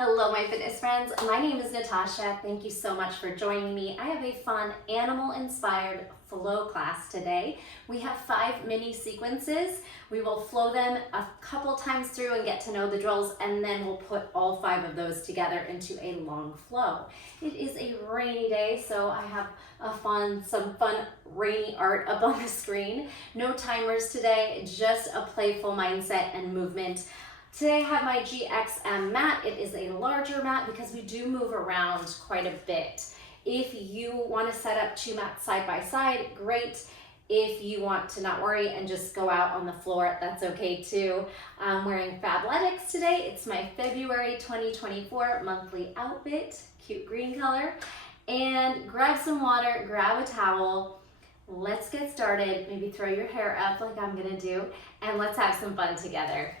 Hello, my fitness friends. My name is Natasha. Thank you so much for joining me. I have a fun animal-inspired flow class today. We have 5 mini sequences. We will flow them a couple times through and get to know the drills, and then we'll put all 5 of those together into a long flow. It is a rainy day, so I have some fun rainy art up on the screen. No timers today, just a playful mindset and movement. Today I have my GXM mat. It is a larger mat because we do move around quite a bit. If you want to set up 2 mats side by side, great. If you want to not worry and just go out on the floor, that's okay too. I'm wearing Fabletics today. It's my February 2024 monthly outfit, cute green color. And grab some water, grab a towel. Let's get started. Maybe throw your hair up like I'm gonna do, and let's have some fun together.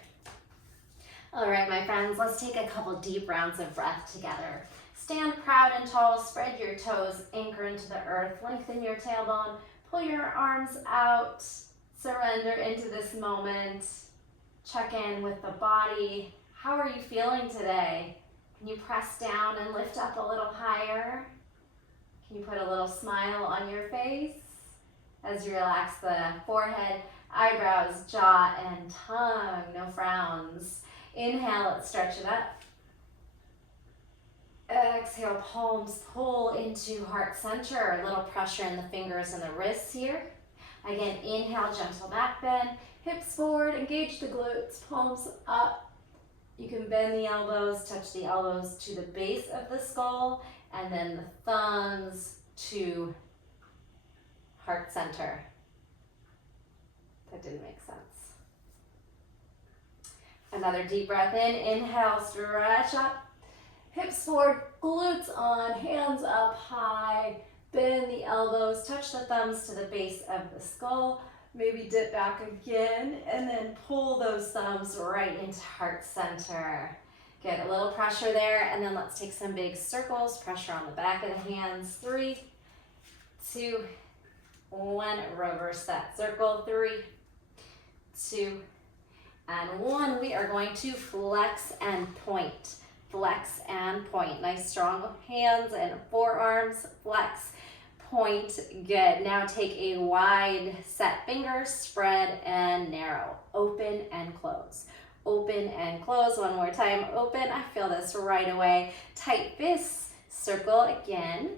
All right, my friends, let's take a couple deep rounds of breath together. Stand proud and tall, spread your toes, anchor into the earth, lengthen your tailbone, pull your arms out, surrender into this moment. Check in with the body. How are you feeling today? Can you press down and lift up a little higher? Can you put a little smile on your face as you relax the forehead, eyebrows, jaw, and tongue? No frowns. Inhale, let's stretch it up. Exhale, palms pull into heart center. A little pressure in the fingers and the wrists here. Again, inhale, gentle back bend. Hips forward, engage the glutes, palms up. You can bend the elbows, touch the elbows to the base of the skull, and then the thumbs to heart center. That didn't make sense. Another deep breath in. Inhale, stretch up. Hips forward, glutes on, hands up high. Bend the elbows, touch the thumbs to the base of the skull. Maybe dip back again, and then pull those thumbs right into heart center. Get a little pressure there, and then let's take some big circles. Pressure on the back of the hands. 3, 2, 1. Reverse that circle. 3, 2, and 1. We are going to flex and point. Flex and point. Nice strong hands and forearms. Flex, point. Good. Now take a wide set fingers, spread and narrow. Open and close. Open and close. One more time. Open. I feel this right away. Tight fists. Circle again.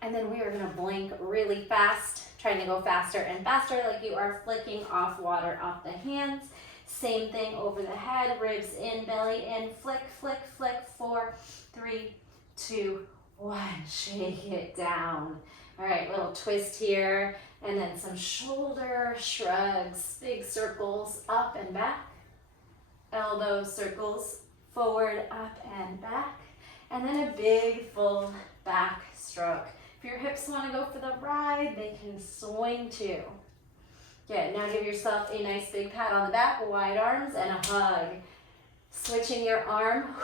And then we are going to blink really fast, trying to go faster and faster like you are flicking off water off the hands. Same thing over the head, ribs in, belly in, flick, flick, flick. 4, 3, 2, 1. Shake it down. All right, little twist here, and then some shoulder shrugs, big circles up and back, elbow circles forward, up and back, and then a big full back stroke. If your hips want to go for the ride, they can swing too. Good, now give yourself a nice big pat on the back, wide arms, and a hug. Switching your arm,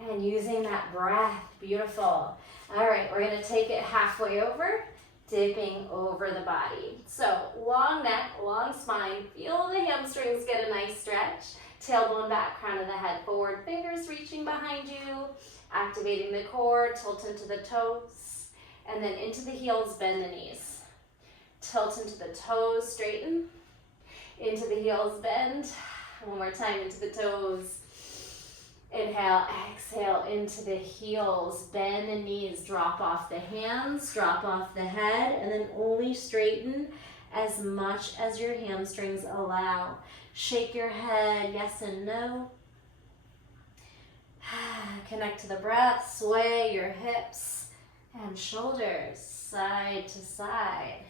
and using that breath, beautiful. All right, we're gonna take it halfway over, dipping over the body. So, long neck, long spine, feel the hamstrings get a nice stretch. Tailbone back, crown of the head forward, fingers reaching behind you, activating the core, tilt into the toes, and then into the heels, bend the knees. Tilt into the toes, straighten, into the heels, bend. One more time, into the toes. Inhale, exhale, into the heels, bend the knees, drop off the hands, drop off the head, and then only straighten as much as your hamstrings allow. Shake your head, yes and no. Connect to the breath, sway your hips and shoulders side to side.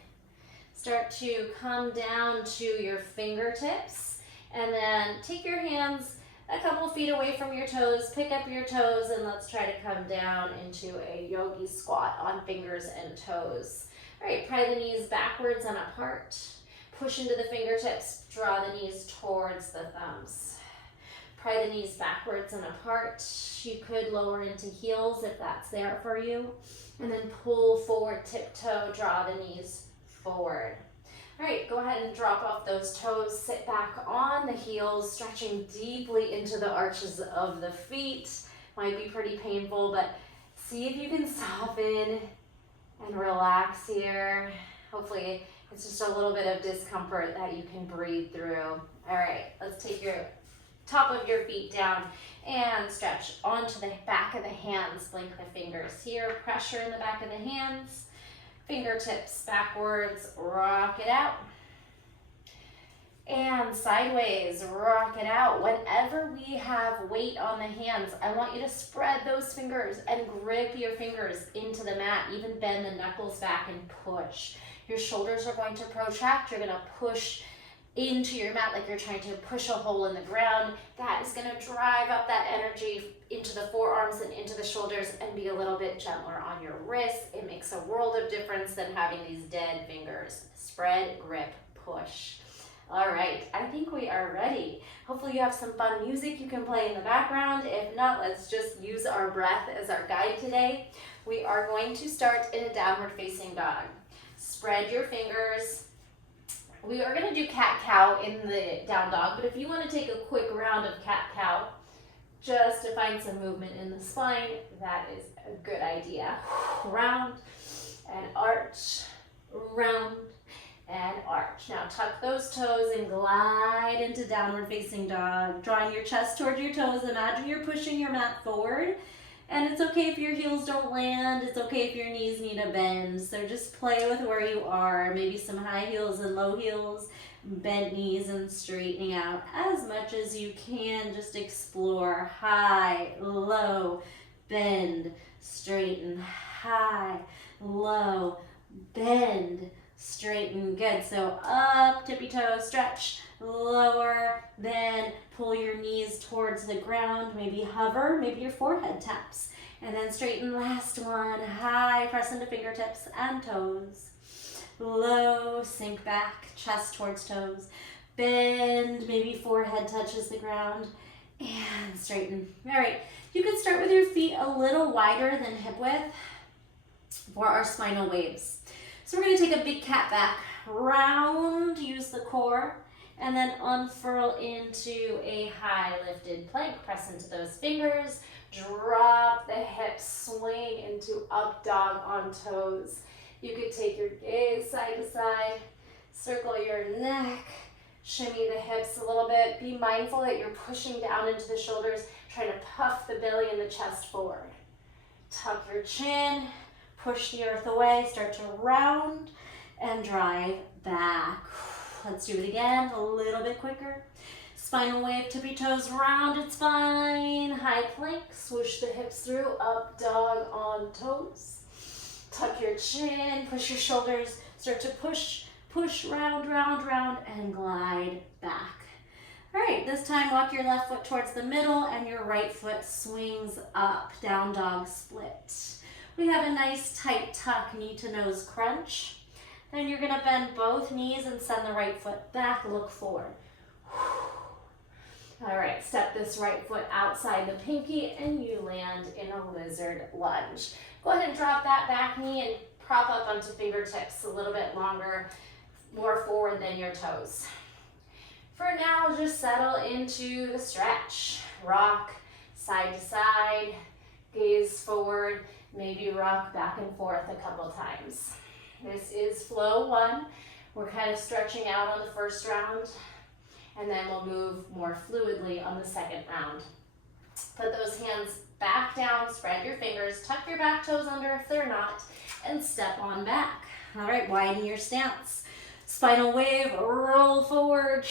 Start to come down to your fingertips, and then take your hands a couple feet away from your toes, pick up your toes, and let's try to come down into a yogi squat on fingers and toes. All right, pry the knees backwards and apart. Push into the fingertips, draw the knees towards the thumbs. Pry the knees backwards and apart. You could lower into heels if that's there for you. And then pull forward, tiptoe, draw the knees forward. All right, go ahead and drop off those toes, sit back on the heels, stretching deeply into the arches of the feet. Might be pretty painful, but see if you can soften and relax here. Hopefully it's just a little bit of discomfort that you can breathe through. All right, let's take your top of your feet down and stretch onto the back of the hands. Blink the fingers here, pressure in the back of the hands. Fingertips backwards, rock it out. And sideways, rock it out. Whenever we have weight on the hands, I want you to spread those fingers and grip your fingers into the mat. Even bend the knuckles back and push. Your shoulders are going to protract. You're going to push into your mat like you're trying to push a hole in the ground. That is going to drive up that energy into the forearms and into the shoulders and be a little bit gentler on your wrists. It makes a world of difference than having these dead fingers. Spread, grip, push. All right, I think we are ready. Hopefully you have some fun music you can play in the background. If not, let's just use our breath as our guide today. We are going to start in a downward facing dog. Spread your fingers. We are going to do cat-cow in the down dog, but if you want to take a quick round of cat-cow, just to find some movement in the spine, that is a good idea. Round and arch, round and arch. Now tuck those toes and glide into downward facing dog. Drawing your chest towards your toes, imagine you're pushing your mat forward. And it's okay if your heels don't land. It's okay if your knees need a bend. So just play with where you are. Maybe some high heels and low heels, bent knees and straightening out as much as you can. Just explore high, low, bend, straighten, high, low, bend, straighten. Good. So up, tippy toe, stretch, lower, then pull your knees towards the ground, maybe hover, maybe your forehead taps, and then straighten. Last one, high, press into fingertips and toes, low, sink back, chest towards toes, bend, maybe forehead touches the ground, and straighten. All right, you can start with your feet a little wider than hip width for our spinal waves. So we're going to take a big cat back, round, use the core, and then unfurl into a high lifted plank. Press into those fingers, drop the hips, swing into up dog on toes. You could take your gaze side to side, circle your neck, shimmy the hips a little bit. Be mindful that you're pushing down into the shoulders, trying to puff the belly and the chest forward. Tuck your chin, push the earth away, start to round and drive back. Let's do it again, a little bit quicker. Spinal wave, tippy toes, rounded spine, high plank, swoosh the hips through, up dog on toes. Tuck your chin, push your shoulders, start to push, round, and glide back. All right, this time walk your left foot towards the middle and your right foot swings up, down dog split. We have a nice tight tuck, knee to nose crunch. Then you're gonna bend both knees and send the right foot back, look forward. All right, step this right foot outside the pinky and you land in a lizard lunge. Go ahead and drop that back knee and prop up onto fingertips a little bit longer, more forward than your toes. For now, just settle into the stretch. Rock side to side, gaze forward, maybe rock back and forth a couple times. This is flow one. We're kind of stretching out on the first round, and then we'll move more fluidly on the second round. Put those hands back down, spread your fingers, tuck your back toes under if they're not, and step on back. All right, widen your stance. Spinal wave, roll forward.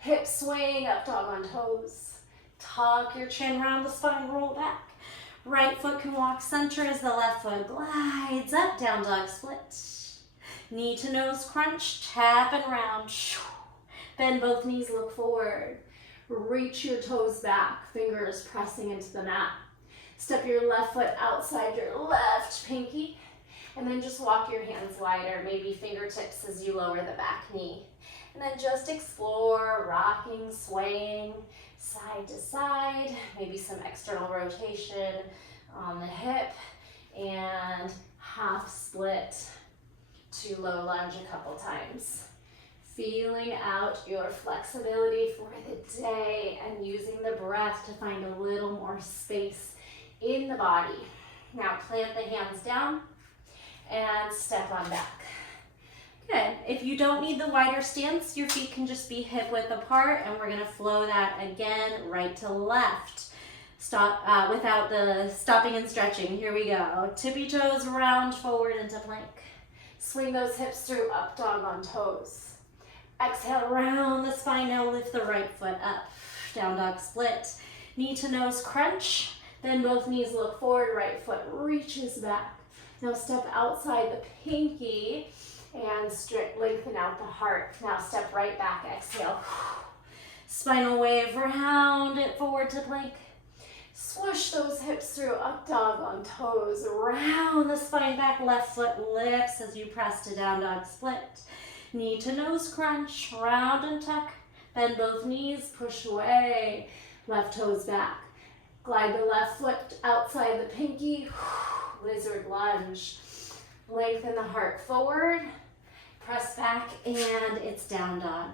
Hip swing, up dog on toes. Tuck your chin around the spine, roll back. Right foot can walk center as the left foot glides up, down dog split. Knee to nose crunch, tap and round. Bend both knees, look forward. Reach your toes back, fingers pressing into the mat. Step your left foot outside your left pinky, and then just walk your hands wider, maybe fingertips as you lower the back knee. And then just explore rocking, swaying, side to side, maybe some external rotation on the hip, and half split, to low lunge a couple times. Feeling out your flexibility for the day and using the breath to find a little more space in the body. Now plant the hands down and step on back. Good. If you don't need the wider stance, your feet can just be hip width apart, and we're gonna flow that again, right to left. Stop without the stopping and stretching. Here we go. Tippy toes round forward into plank. Swing those hips through, up dog on toes. Exhale, round the spine. Now lift the right foot up. Down dog split. Knee to nose crunch. Then both knees look forward, right foot reaches back. Now step outside the pinky and lengthen out the heart. Now step right back, exhale. Spinal wave, round it forward to plank. Swoosh those hips through, up dog on toes. Round the spine back, left foot lifts as you press to down dog split. Knee to nose crunch, round and tuck. Bend both knees, push away. Left toes back. Glide the left foot outside the pinky. Lizard lunge. Lengthen the heart forward. Press back, and it's down dog.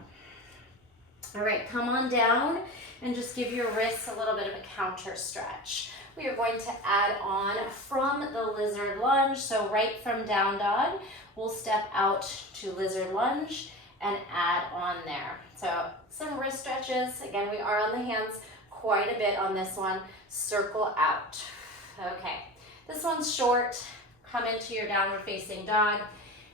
All right, come on down and just give your wrists a little bit of a counter stretch. We are going to add on from the lizard lunge. So right from down dog, we'll step out to lizard lunge and add on there. So some wrist stretches. Again, we are on the hands quite a bit on this one. Circle out. Okay, this one's short. Come into your downward facing dog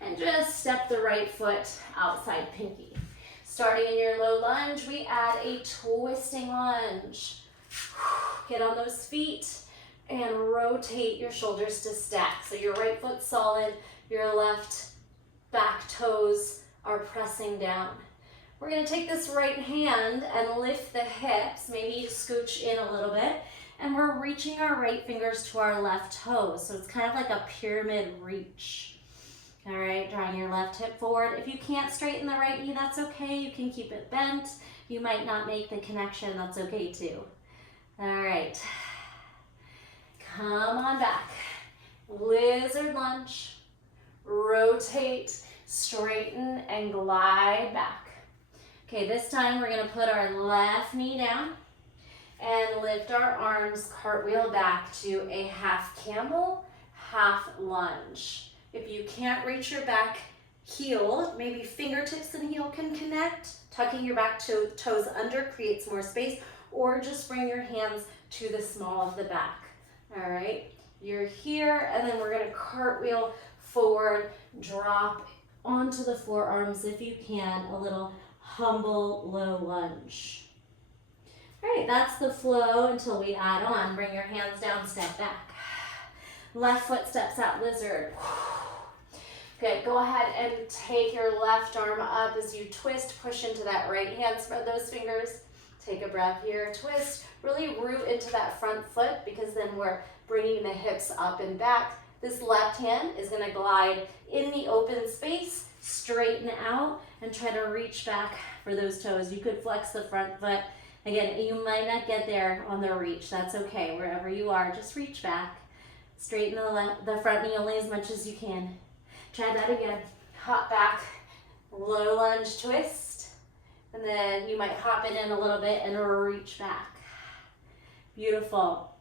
and just step the right foot outside pinky. Starting in your low lunge, we add a twisting lunge. Get on those feet and rotate your shoulders to stack. So your right foot's solid, your left back toes are pressing down. We're gonna take this right hand and lift the hips, maybe scooch in a little bit, and we're reaching our right fingers to our left toes. So it's kind of like a pyramid reach. All right, drawing your left hip forward. If you can't straighten the right knee, that's okay. You can keep it bent. You might not make the connection, that's okay too. All right, come on back. Lizard lunge, rotate, straighten, and glide back. Okay, this time we're gonna put our left knee down and lift our arms, cartwheel back to a half camel, half lunge. If you can't reach your back heel, maybe fingertips and heel can connect. Tucking your back toes under creates more space, or just bring your hands to the small of the back. All right, you're here, and then we're gonna cartwheel forward, drop onto the forearms if you can, a little humble low lunge. All right, that's the flow until we add on. Bring your hands down, step back. Left foot steps out, lizard. Good, go ahead and take your left arm up as you twist, push into that right hand, spread those fingers. Take a breath here, twist, really root into that front foot because then we're bringing the hips up and back. This left hand is gonna glide in the open space, straighten out, and try to reach back for those toes. You could flex the front foot. Again, you might not get there on the reach, that's okay. Wherever you are, just reach back. Straighten the front knee only as much as you can. Try that again. Hop back, low lunge twist, and then you might hop it in a little bit and reach back. Beautiful.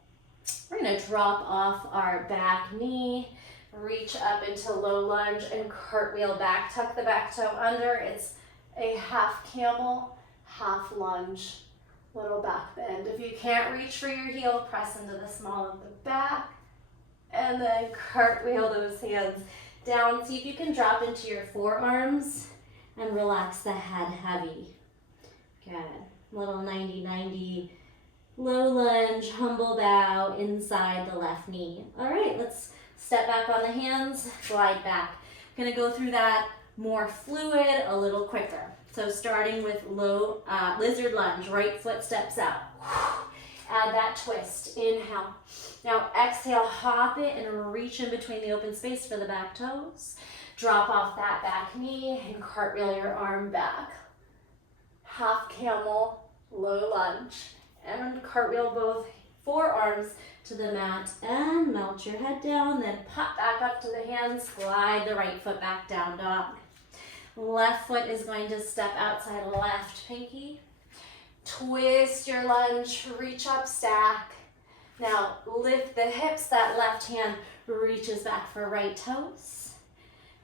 We're gonna drop off our back knee, reach up into low lunge and cartwheel back. Tuck the back toe under. It's a half camel, half lunge, little back bend. If you can't reach for your heel, press into the small of the back, and then cartwheel those hands down. See if you can drop into your forearms and relax the head heavy. Good. Little 90-90 low lunge, humble bow inside the left knee. All right, let's step back on the hands, glide back. Gonna go through that more fluid, a little quicker. So starting with low lizard lunge, right foot steps out. Add that twist, inhale. Now exhale, hop it and reach in between the open space for the back toes. Drop off that back knee and cartwheel your arm back. Half camel, low lunge. And cartwheel both forearms to the mat and melt your head down, then pop back up to the hands, slide the right foot back down dog. Left foot is going to step outside left pinky. Twist your lunge, reach up, stack. Now lift the hips, that left hand reaches back for right toes.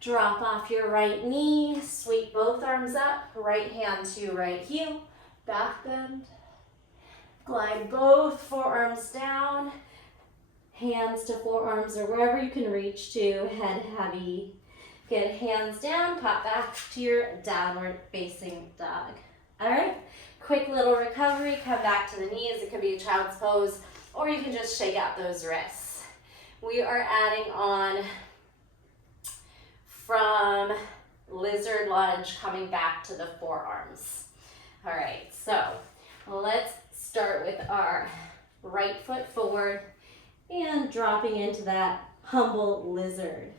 Drop off your right knee, sweep both arms up, right hand to right heel, back bend. Glide both forearms down, hands to forearms or wherever you can reach to, head heavy. Get hands down, pop back to your downward facing dog. All right, quick little recovery, come back to the knees. It could be a child's pose, or you can just shake out those wrists. We are adding on from lizard lunge, coming back to the forearms. All right, so let's start with our right foot forward and dropping into that humble lizard.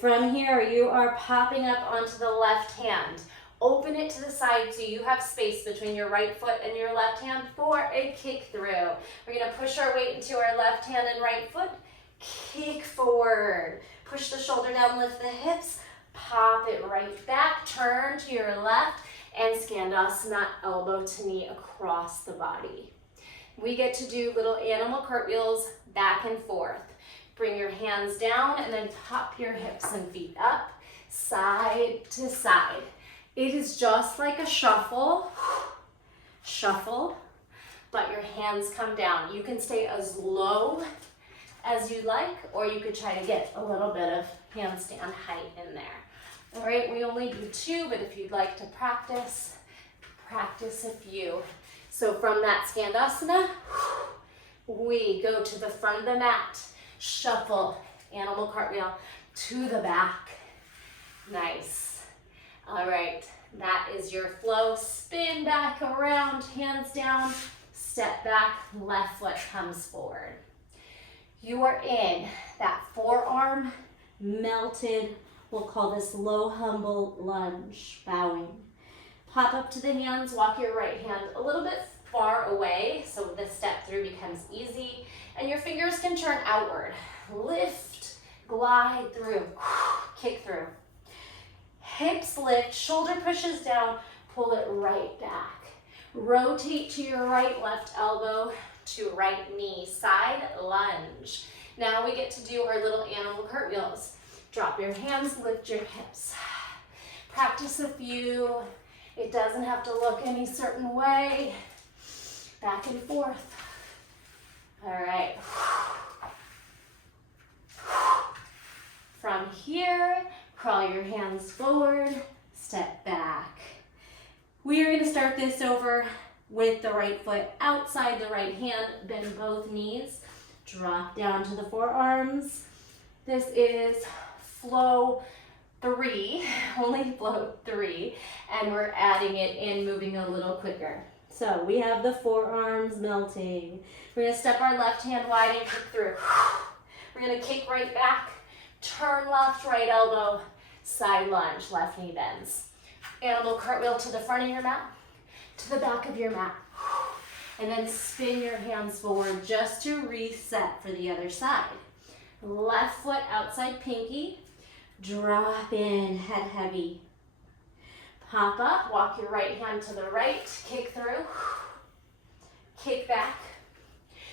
From here, you are popping up onto the left hand. Open it to the side so you have space between your right foot and your left hand for a kick through. We're gonna push our weight into our left hand and right foot, kick forward. Push the shoulder down, lift the hips, pop it right back, turn to your left, and Skandasana, elbow to knee across the body. We get to do little animal cartwheels back and forth. Bring your hands down and then pop your hips and feet up, side to side. It is just like a shuffle, shuffle, but your hands come down. You can stay as low as you like, or you could try to get a little bit of handstand height in there. All right, we only do 2, but if you'd like to practice, practice a few. So from that Skandasana, we go to the front of the mat, shuffle, animal cartwheel to the back. Nice. All right, that is your flow. Spin back around, hands down, step back, left foot comes forward. You are in that forearm melted, we'll call this low humble lunge, bowing. Pop up to the hands, walk your right hand a little bit far away so this step through becomes easy, and your fingers can turn outward. Lift, glide through, kick through. Hips lift, shoulder pushes down, pull it right back. Rotate to your right, left elbow to right knee, side lunge. Now we get to do our little animal cartwheels. Drop your hands, lift your hips. Practice a few. It doesn't have to look any certain way. Back and forth. All right. From here, crawl your hands forward, step back. We are going to start this over with the right foot outside the right hand, bend both knees, drop down to the forearms. This is flow 3, only flow 3, and we're adding it in, moving a little quicker. So we have the forearms melting. We're going to step our left hand wide and kick through. We're going to kick right back, turn left, right elbow, side lunge, left knee bends. Animal cartwheel to the front of your mat, to the back of your mat. And then spin your hands forward just to reset for the other side. Left foot outside pinky, drop in, head heavy. Pop up, walk your right hand to the right, kick through, kick back,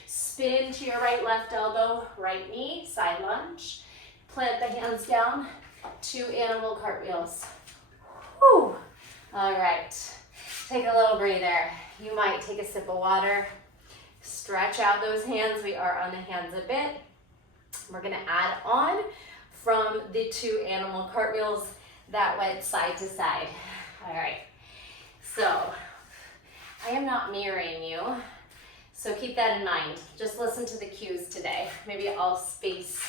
spin to your right, left elbow, right knee, side lunge. Plant the hands down to animal cartwheels. Whew. All right, take a little breather. You might take a sip of water, stretch out those hands. We are on the hands a bit. We're gonna add on from the 2 animal cartwheels that went side to side. All right, so I am not mirroring you, so keep that in mind. Just listen to the cues today. Maybe I'll space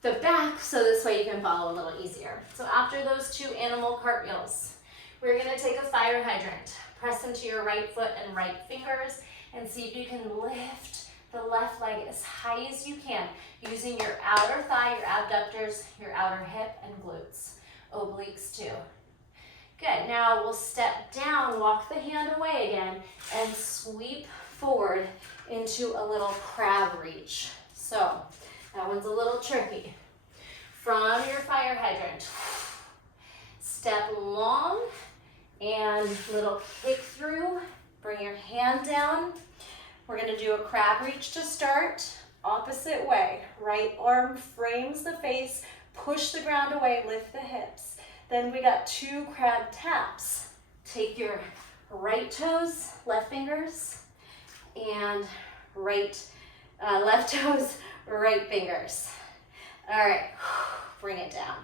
the back so this way you can follow a little easier. So after those 2 animal cartwheels, we're gonna take a fire hydrant, press into your right foot and right fingers, and see if you can lift the left leg as high as you can, using your outer thigh, your abductors, your outer hip, and glutes. Obliques too. Good, now we'll step down, walk the hand away again, and sweep forward into a little crab reach. So that one's a little tricky. From your fire hydrant, step long and little kick through. Bring your hand down. We're gonna do a crab reach to start. Opposite way. Right arm frames the face, push the ground away, lift the hips. Then we got 2 crab taps. Take your right toes, left fingers, and left toes, right fingers. All right, bring it down.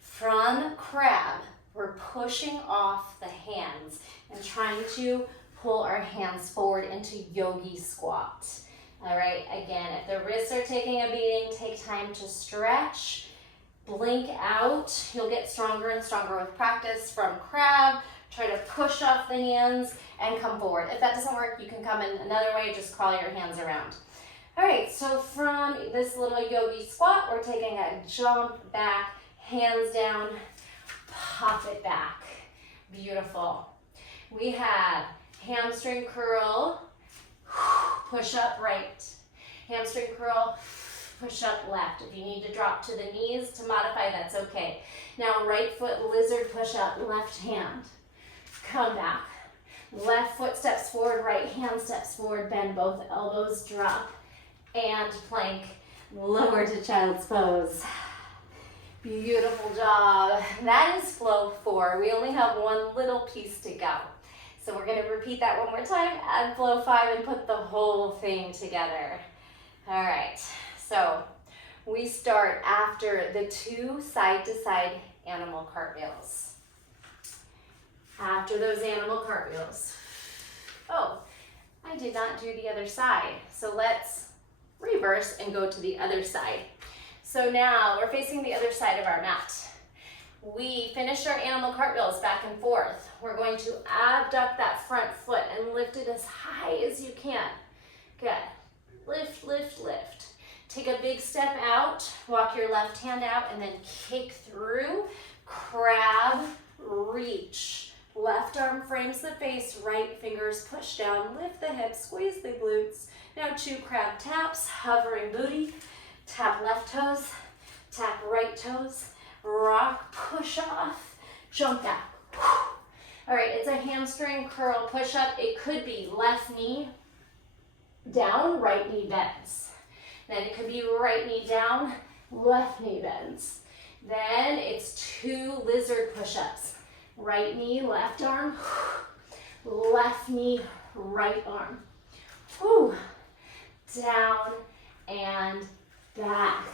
From crab, we're pushing off the hands and trying to pull our hands forward into yogi squat. All right, again, if the wrists are taking a beating, take time to stretch, blink out. You'll get stronger and stronger with practice. From crab, try to push off the hands and come forward. If that doesn't work, you can come in another way, just crawl your hands around. All right, so from this little yogi squat, we're taking a jump back, hands down, pop it back. Beautiful. We have hamstring curl, push up right. Hamstring curl, push up left. If you need to drop to the knees to modify, that's okay. Now right foot lizard push up, left hand. Come back. Left foot steps forward, right hand steps forward, bend both elbows, drop, and plank, lower to child's pose. Beautiful job. That is flow 4. We only have one little piece to go. So we're going to repeat that one more time, add flow 5, and put the whole thing together. All right, so we start after the 2 side-to-side animal cartwheels. After those animal cartwheels. Oh, I did not do the other side. So let's reverse and go to the other side. So now we're facing the other side of our mat. We finished our animal cartwheels back and forth. We're going to abduct that front foot and lift it as high as you can. Good. Lift, lift, lift. Take a big step out, walk your left hand out, and then kick through. Crab, reach. Left arm frames the face, right fingers push down, lift the hips, squeeze the glutes. Now 2 crab taps, hovering booty. Tap left toes, tap right toes, rock, push off, jump back. All right, it's a hamstring curl push up. It could be left knee down, right knee bends. Then it could be right knee down, left knee bends. Then it's 2 lizard push-ups. Right knee, left arm, left knee, right arm. Whew. Down and back.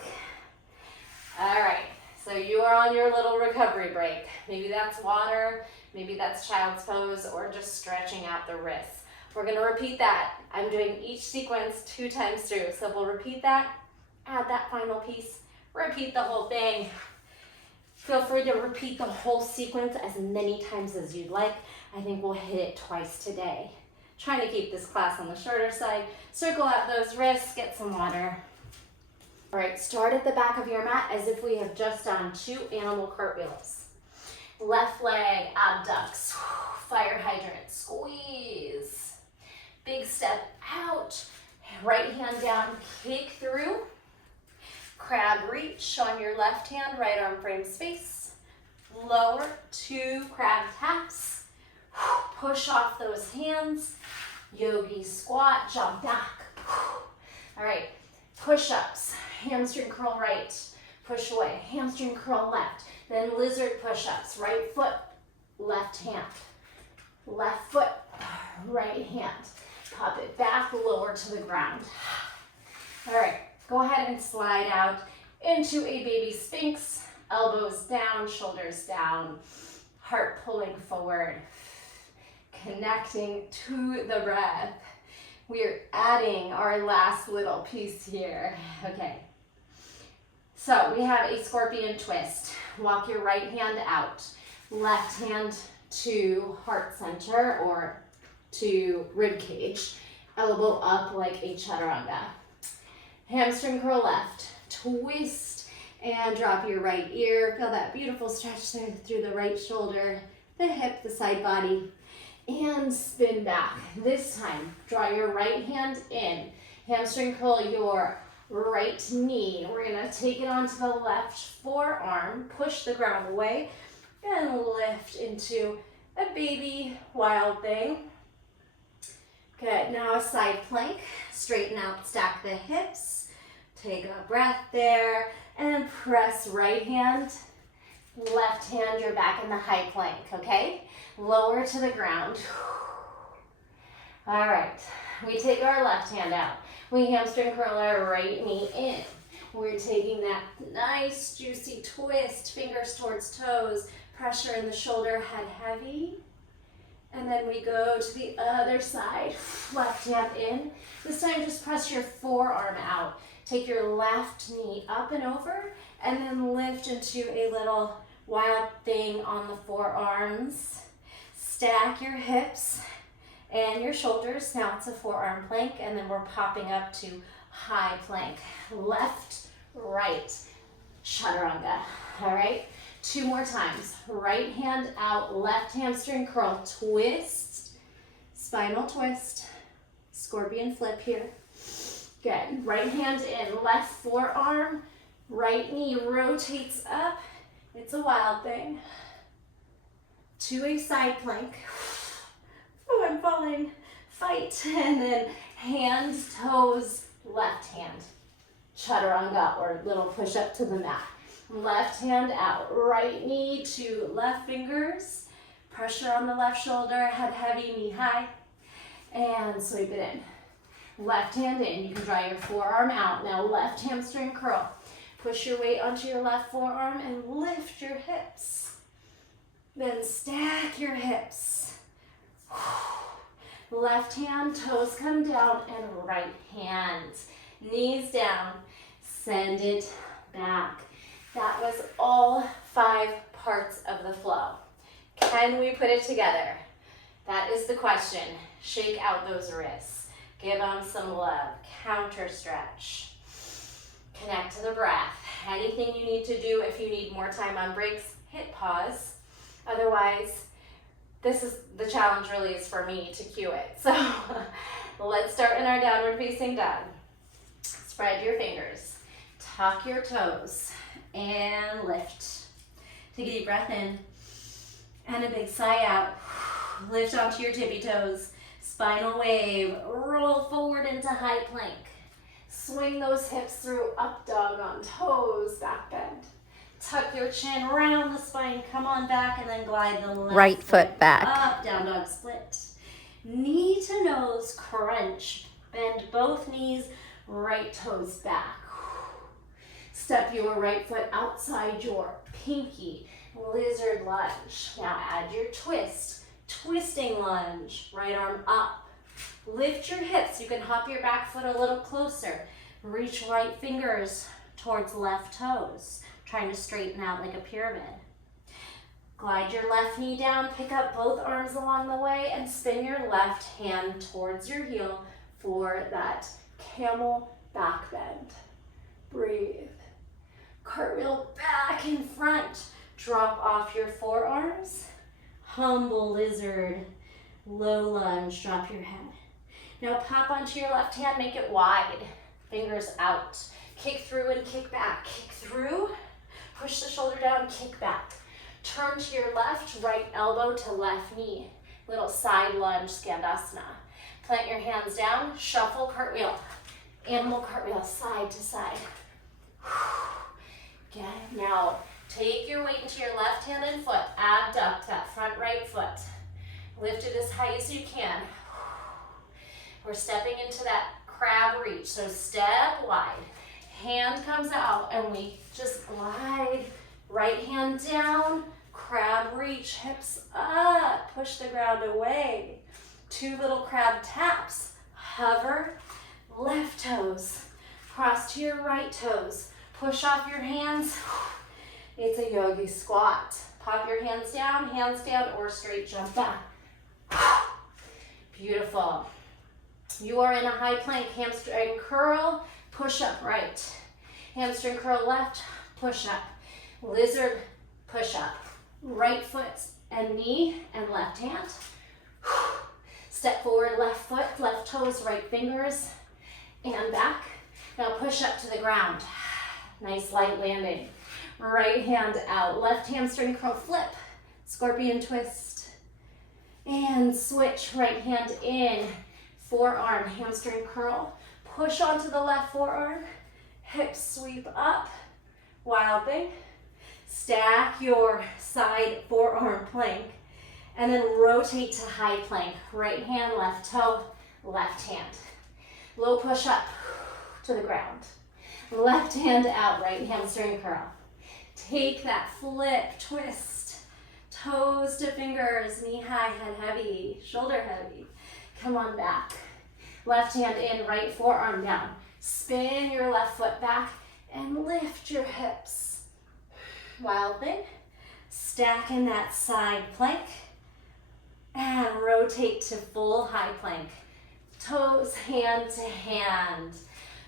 All right, so you are on your little recovery break. Maybe that's water, maybe that's child's pose, or just stretching out the wrists. We're gonna repeat that. I'm doing each sequence 2 times through. So we'll repeat that, add that final piece, repeat the whole thing. Feel free to repeat the whole sequence as many times as you'd like. I think we'll hit it twice today. Trying to keep this class on the shorter side. Circle out those wrists, get some water. All right, start at the back of your mat as if we have just done 2 animal cartwheels. Left leg abducts, fire hydrant, squeeze. Big step out, right hand down, kick through. Crab reach on your left hand, right arm frames face. Lower, 2 crab taps. Push off those hands. Yogi squat, jump back. All right, push-ups, hamstring curl right, push away, hamstring curl left. Then lizard push-ups, right foot, left hand. Left foot, right hand. Pop it back, lower to the ground. All right, go ahead and slide out into a baby sphinx. Elbows down, shoulders down, heart pulling forward, connecting to the breath. We're adding our last little piece here. Okay, so we have a scorpion twist. Walk your right hand out, left hand to heart center or to rib cage, elbow up like a chaturanga. Hamstring curl left, twist And drop your right ear. Feel that beautiful stretch there through the right shoulder, the hip, the side body. And spin back. This time, draw your right hand in. Hamstring curl your right knee. We're gonna take it onto the left forearm, push the ground away, and lift into a baby wild thing. Good, now a side plank. Straighten out, stack the hips. Take a breath there, and press right hand, left hand, you're back in the high plank, okay? Lower to the ground. All right, we take our left hand out. We hamstring curl our right knee in. We're taking that nice juicy twist, fingers towards toes, pressure in the shoulder, head heavy. And then we go to the other side, left hand in. This time just press your forearm out. Take your left knee up and over, and then lift into a little wild thing on the forearms. Stack your hips and your shoulders. Now it's a forearm plank, and then we're popping up to high plank. Left, right, chaturanga. All right, 2 more times. Right hand out, left hamstring curl, twist, spinal twist, scorpion flip here. Good, right hand in, left forearm, right knee rotates up. It's a wild thing. To a side plank. Oh, I'm falling. Fight. And then hands, toes, left hand. Chaturanga, or little push up to the mat. Left hand out, right knee to left fingers. Pressure on the left shoulder, head heavy, knee high. And sweep it in. Left hand in, you can draw your forearm out. Now left hamstring curl. Push your weight onto your left forearm and lift your hips. Then stack your hips. Left hand, toes come down, and right hand. Knees down, send it back. That was all 5 parts of the flow. Can we put it together? That is the question. Shake out those wrists. Give them some love. Counter stretch. Connect to the breath. Anything you need to do, if you need more time on breaks, hit pause. Otherwise, this is the challenge really is for me to cue it. So let's start in our downward facing dog. Spread your fingers. Tuck your toes and lift. Take a deep breath in and a big sigh out. Lift onto your tippy toes. Spinal wave, roll forward into high plank. Swing those hips through, up dog on toes, back bend. Tuck your chin around the spine, come on back, and then glide the left right foot back. Up, down dog split. Knee to nose crunch. Bend both knees, right toes back. Step your right foot outside your pinky, lizard lunge. Now add your twist. Twisting lunge, right arm up. Lift your hips. You can hop your back foot a little closer. Reach right fingers towards left toes, trying to straighten out like a pyramid. Glide your left knee down, pick up both arms along the way, and spin your left hand towards your heel for that camel back bend. Breathe. Cartwheel back in front. Drop off your forearms. Humble lizard, low lunge, drop your head. Now pop onto your left hand, make it wide, fingers out. Kick through and kick back. Kick through, push the shoulder down, kick back. Turn to your left, right elbow to left knee. Little side lunge, Skandasana. Plant your hands down, shuffle, cartwheel. Animal cartwheel, side to side. Good, now take your weight into your left hand and foot. Abduct that front right foot. Lift it as high as you can. We're stepping into that crab reach. So step wide. Hand comes out and we just glide. Right hand down. Crab reach. Hips up. Push the ground away. 2 little crab taps. Hover. Left toes. Cross to your right toes. Push off your hands. It's a yogi squat. Pop your hands down, or straight jump back. Beautiful. You are in a high plank, hamstring curl, push up right. Hamstring curl left, push up. Lizard push up. Right foot and knee and left hand. Step forward, left foot, left toes, right fingers, and back. Now push up to the ground. Nice light landing. Right hand out, left hamstring curl, flip, scorpion twist, and switch, right hand in, forearm, hamstring curl, push onto the left forearm, hips sweep up, wild thing, stack your side forearm plank, and then rotate to high plank, right hand, left toe, left hand, low push up to the ground, left hand out, right hamstring curl. Take that flip, twist, toes to fingers, knee high, head heavy, shoulder heavy. Come on back. Left hand in, right forearm down. Spin your left foot back and lift your hips. Wild thing. Stack in that side plank and rotate to full high plank. Toes hand to hand.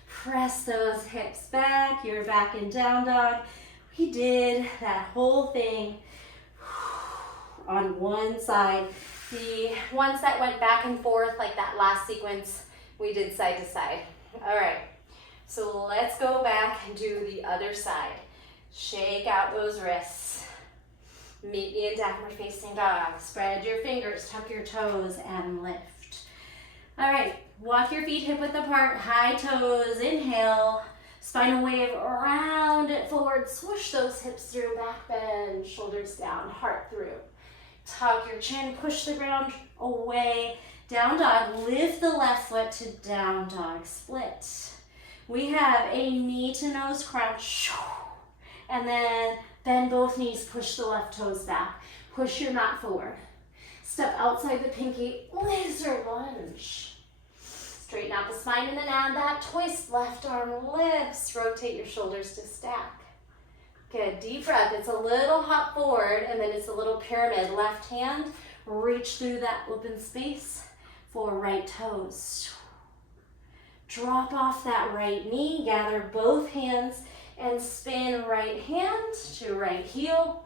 Press those hips back. You're back in down dog. We did that whole thing on one side. The ones that went back and forth, like that last sequence, we did side to side. All right, so let's go back and do the other side. Shake out those wrists. Meet me in downward facing dog. Spread your fingers, tuck your toes, and lift. All right, walk your feet hip width apart, high toes, inhale. Spinal wave around it forward, swoosh those hips through, back bend, shoulders down, heart through. Tuck your chin, push the ground away. Down dog, lift the left foot to down dog, split. We have a knee to nose crunch. And then bend both knees, push the left toes back. Push your mat forward. Step outside the pinky, lizard lunge. Straighten out the spine and then add that twist. Left arm lifts. Rotate your shoulders to stack. Good. Deep breath. It's a little hop forward and then it's a little pyramid. Left hand, reach through that open space for right toes. Drop off that right knee. Gather both hands and spin right hand to right heel.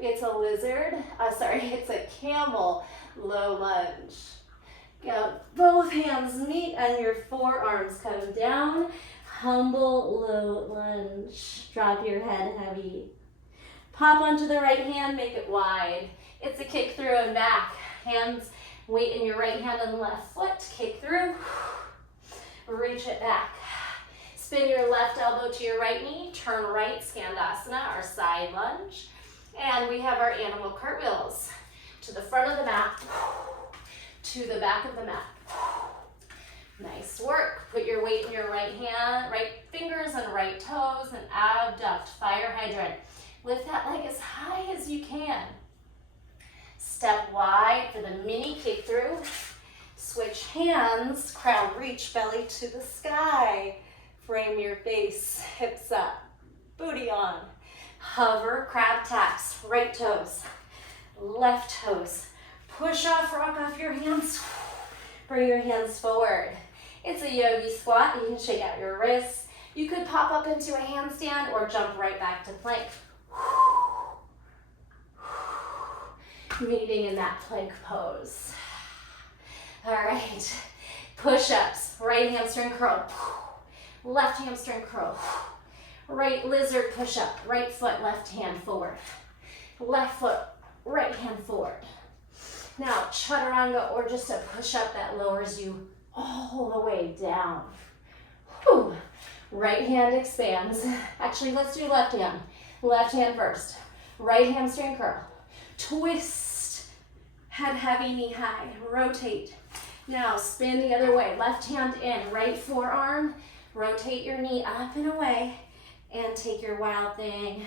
It's a lizard. It's a camel low lunge. Go. Both hands meet and your forearms come down. Humble low lunge. Drop your head heavy. Pop onto the right hand, make it wide. It's a kick through and back. Hands, weight in your right hand and left foot. Kick through. Reach it back. Spin your left elbow to your right knee. Turn right, Skandasana, our side lunge. And we have our animal cartwheels. To the front of the mat. To the back of the mat. Nice work. Put your weight in your right hand, right fingers and right toes and abduct, fire hydrant. Lift that leg as high as you can. Step wide for the mini kick through. Switch hands, crown reach, belly to the sky. Frame your face, hips up, booty on. Hover, crab taps, right toes, left toes. Push off, rock off your hands. Bring your hands forward. It's a yogi squat. You can shake out your wrists. You could pop up into a handstand or jump right back to plank. Meeting in that plank pose. All right, push-ups, right hamstring curl, left hamstring curl, right lizard push-up, right foot, left hand forward, left foot, right hand forward. Now, chaturanga, or just a push-up that lowers you all the way down. Whew. Right hand expands. Actually, let's do left hand. Left hand first. Right hamstring curl. Twist. Head heavy, knee high. Rotate. Now, spin the other way. Left hand in. Right forearm. Rotate your knee up and away. And take your wild thing.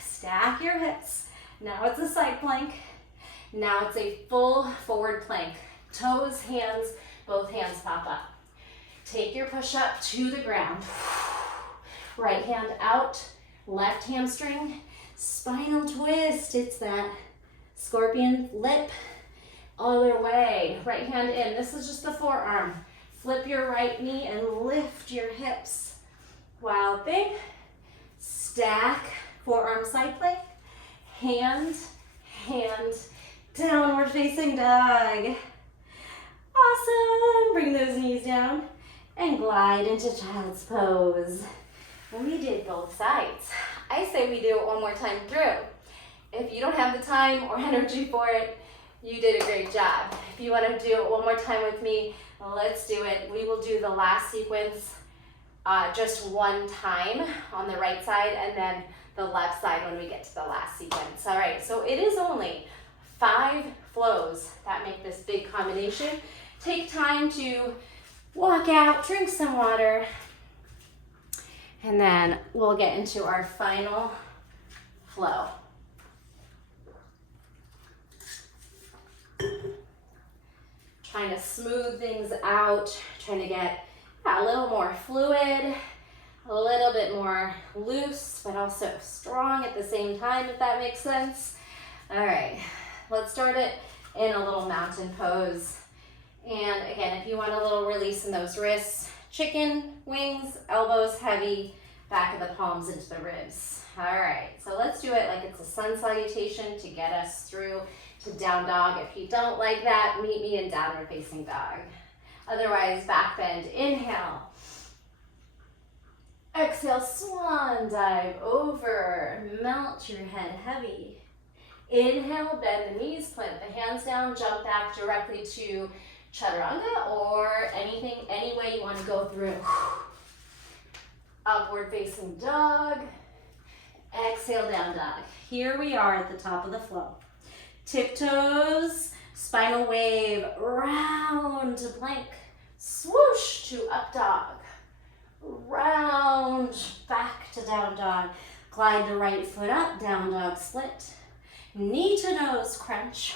Stack your hips. Now it's a side plank. Now it's a full forward plank. Toes, hands, both hands pop up. Take your push up to the ground. Right hand out, left hamstring, spinal twist. It's that scorpion flip. Other way, right hand in. This is just the forearm. Flip your right knee and lift your hips. Wild thing. Stack, forearm side plank, hand, hand, downward facing dog. Awesome. Bring those knees down and glide into child's pose. We did both sides. I say we do it one more time through. If you don't have the time or energy for it, you did a great job. If you want to do it one more time with me, let's do it. We will do the last sequence just one time on the right side and then the left side when we get to the last sequence. All right, so it is only 5 flows that make this big combination. Take time to walk out, drink some water, and then we'll get into our final flow. Trying to smooth things out, trying to get a little more fluid, a little bit more loose, but also strong at the same time, if that makes sense. All right, let's start it in a little mountain pose. And again, if you want a little release in those wrists, chicken wings, elbows heavy, back of the palms into the ribs. All right, so let's do it like it's a sun salutation to get us through to down dog. If you don't like that, meet me in downward facing dog. Otherwise, back bend, inhale. Exhale, swan dive over, melt your head heavy. Inhale, bend the knees, plant the hands down, jump back directly to chaturanga or anything, any way you want to go through. Upward facing dog. Exhale, down dog. Here we are at the top of the flow. Tiptoes, spinal wave, round to plank, swoosh to up dog, round back to down dog. Glide the right foot up, down dog split. Knee to nose crunch.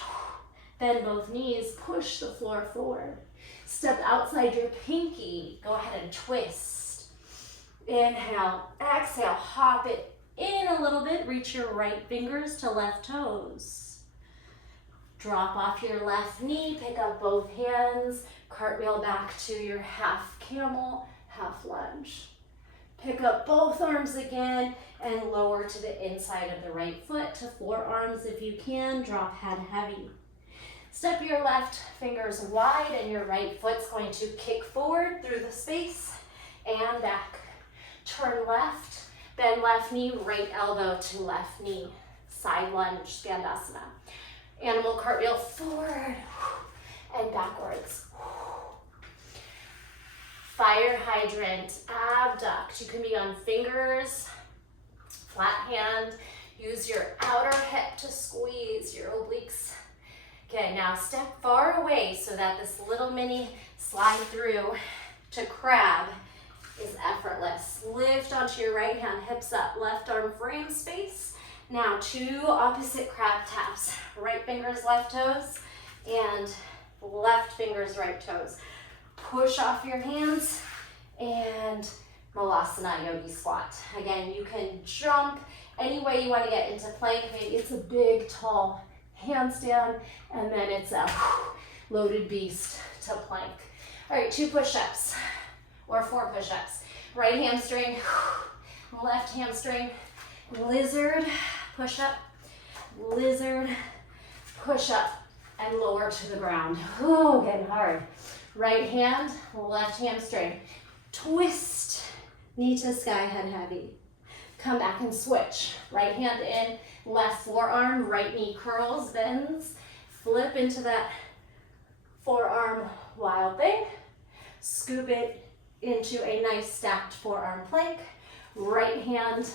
Bend both knees, push the floor forward. Step outside your pinky. Go ahead and twist. Inhale, exhale, hop it in a little bit. Reach your right fingers to left toes. Drop off your left knee, pick up both hands, cartwheel back to your half camel, half lunge. Pick up both arms again and lower to the inside of the right foot to forearms if you can. Drop head heavy. Step your left fingers wide and your right foot's going to kick forward through the space and back. Turn left, bend left knee, right elbow to left knee. Side lunge, Skandasana. Animal cartwheel forward and backwards. Fire hydrant, abduct. You can be on fingers, flat hand. Use your outer hip to squeeze your obliques. Okay, now step far away so that this little mini slide through to crab is effortless. Lift onto your right hand, hips up, left arm frame space. Now 2 opposite crab taps. Right fingers, left toes, and left fingers, right toes. Push off your hands and Malasana Yogi Squat. Again, you can jump any way you want to get into plank. Maybe it's a big, tall handstand, and then it's a loaded beast to plank. All right, 2 push-ups or 4 push-ups. Right hamstring, left hamstring, lizard, push-up, lizard, push-up, and lower to the ground. Ooh, getting hard. Right hand, left hamstring. Twist, knee to sky, head heavy. Come back and switch. Right hand in, left forearm, right knee curls, bends. Flip into that forearm wild thing. Scoop it into a nice stacked forearm plank. Right hand,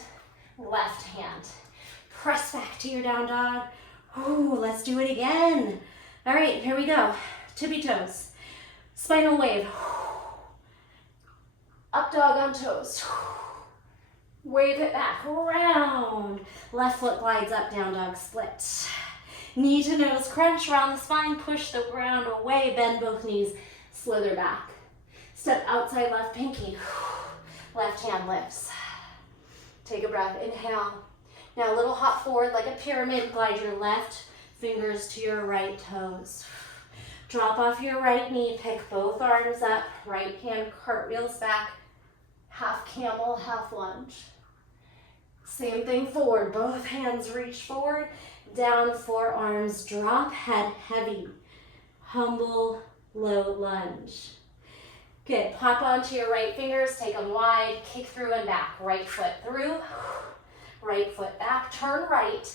left hand. Press back to your down dog. Ooh, let's do it again. All right, here we go. Tippy toes. Spinal wave. Up dog on toes. Wave it back, round. Left foot glides up, down dog split. Knee to nose crunch around the spine, push the ground away, bend both knees, slither back. Step outside left pinky. Left hand lifts. Take a breath, inhale. Now a little hop forward like a pyramid, glide your left fingers to your right toes. Drop off your right knee, pick both arms up, right hand cartwheels back, half camel, half lunge. Same thing forward. Both hands reach forward. Down, forearms drop, head heavy. Humble, low lunge. Good. Pop onto your right fingers, take them wide, kick through and back. Right foot through, right foot back, turn right.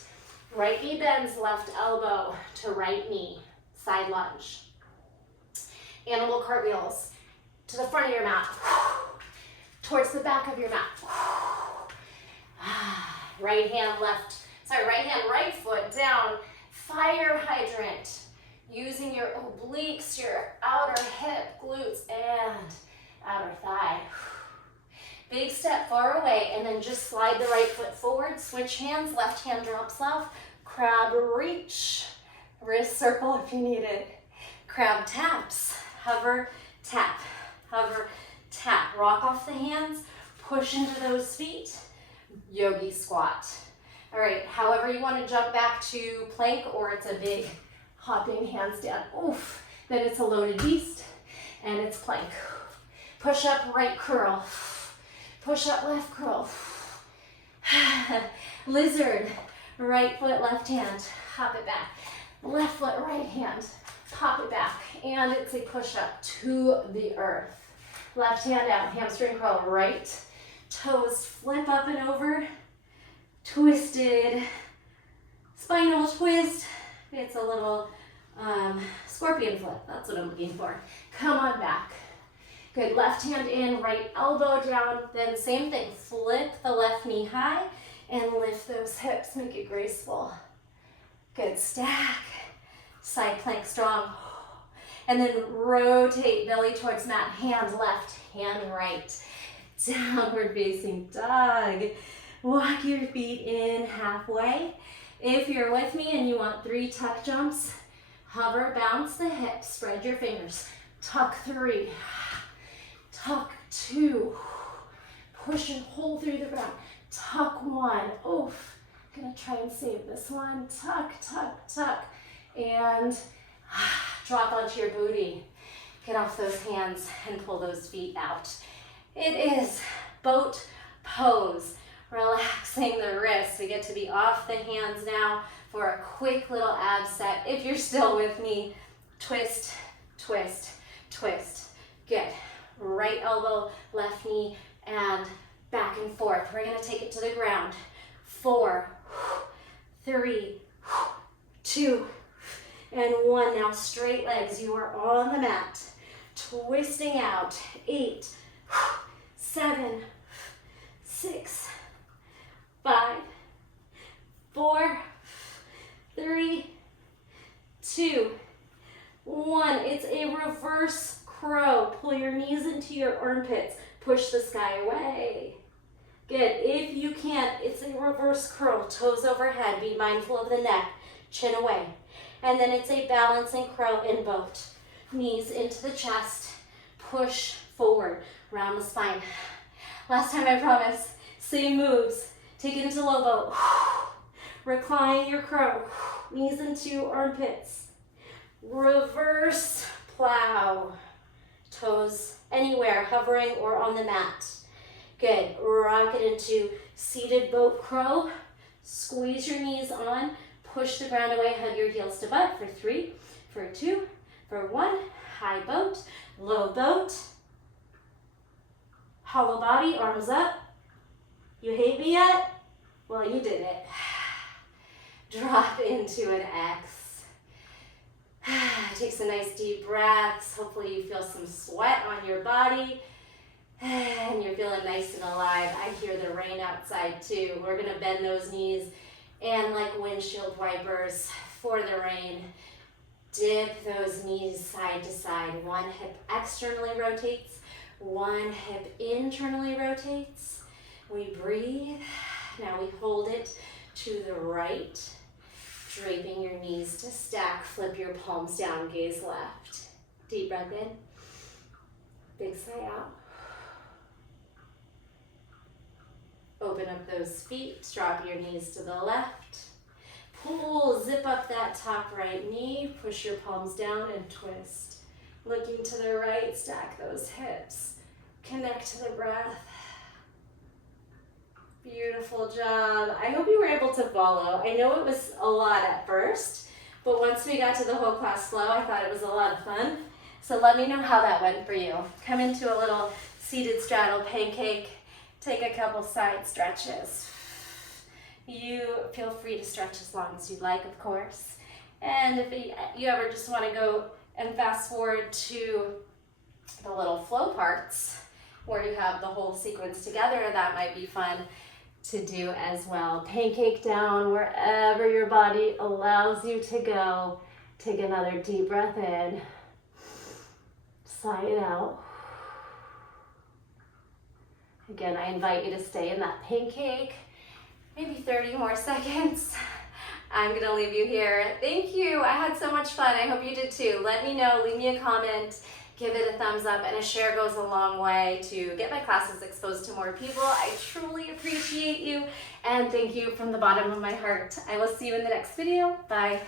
Right knee bends, left elbow to right knee. Side lunge. Animal cartwheels to the front of your mat. Towards the back of your mat. Right hand, right foot down. Fire hydrant. Using your obliques, your outer hip, glutes, and outer thigh. Big step far away, and then just slide the right foot forward. Switch hands, left hand drops off. Crab reach. Wrist circle if you need it. Crab taps. Hover, tap. Hover, tap. Rock off the hands. Push into those feet. Yogi squat. All right, however you want to jump back to plank, or it's a big hopping handstand. Oof. Then it's a loaded beast, and it's plank. Push up, right curl. Push up, left curl. Lizard. Right foot, left hand. Hop it back. Left foot, right hand. Pop it back. And it's a push up to the earth. Left hand out. Hamstring curl. Right. Toes flip up and over. Twisted. Spinal twist. It's a little scorpion flip. That's what I'm looking for. Come on back. Good. Left hand in, right elbow down. Then same thing. Flip the left knee high and lift those hips. Make it graceful. Good. Stack. Side plank strong. And then rotate belly towards mat. Hand left, hand right. Downward facing dog. Walk your feet in halfway. If you're with me and you want 3 tuck jumps, hover, bounce the hips, spread your fingers. Tuck 3, tuck 2, push and pull through the ground. Tuck 1, oof, gonna try and save this one. Tuck, tuck, tuck, and drop onto your booty. Get off those hands and pull those feet out. It is boat pose. Relaxing the wrists. We get to be off the hands now for a quick little ab set. If you're still with me, twist, twist, twist. Good. Right elbow, left knee, and back and forth. We're going to take it to the ground. 4, 3, 2, and 1. Now straight legs. You are on the mat. Twisting out. 8, 7, 6, 5, 4, 3, 2, 1. It's a reverse crow. Pull your knees into your armpits. Push the sky away. Good. If you can't, it's a reverse curl. Toes overhead. Be mindful of the neck. Chin away. And then it's a balancing crow in boat. Knees into the chest. Push forward. Round the spine. Last time, I promise. Same moves. Take it into low boat. Recline your crow. Knees into armpits. Reverse plow. Toes anywhere, hovering or on the mat. Good. Rock it into seated boat crow. Squeeze your knees on. Push the ground away. Hug your heels to butt for 3, for 2, for 1. High boat, low boat. Hollow body, arms up. You hate me yet? Well, you did it. Drop into an X. Take some nice deep breaths. Hopefully you feel some sweat on your body. And you're feeling nice and alive. I hear the rain outside too. We're gonna bend those knees and like windshield wipers for the rain. Dip those knees side to side. One hip externally rotates. One hip internally rotates. We breathe. Now we hold it to the right. Draping your knees to stack. Flip your palms down. Gaze left. Deep breath in. Big sigh out. Open up those feet. Drop your knees to the left. Pull, zip up that top right knee. Push your palms down and twist. Looking to the right, stack those hips. Connect to the breath. Beautiful job. I hope you were able to follow. I know it was a lot at first, but once we got to the whole class flow, I thought it was a lot of fun. So let me know how that went for you. Come into a little seated straddle pancake. Take a couple side stretches. You feel free to stretch as long as you'd like, of course. And if you ever just want to go and fast forward to the little flow parts where you have the whole sequence together, that might be fun to do as well. Pancake down wherever your body allows you to go. Take another deep breath in. Sigh it out. Again, I invite you to stay in that pancake. Maybe 30 more seconds. I'm gonna leave you here. Thank you, I had so much fun. I hope you did too. Let me know, leave me a comment, give it a thumbs up, and a share goes a long way to get my classes exposed to more people. I truly appreciate you, and thank you from the bottom of my heart. I will see you in the next video. Bye.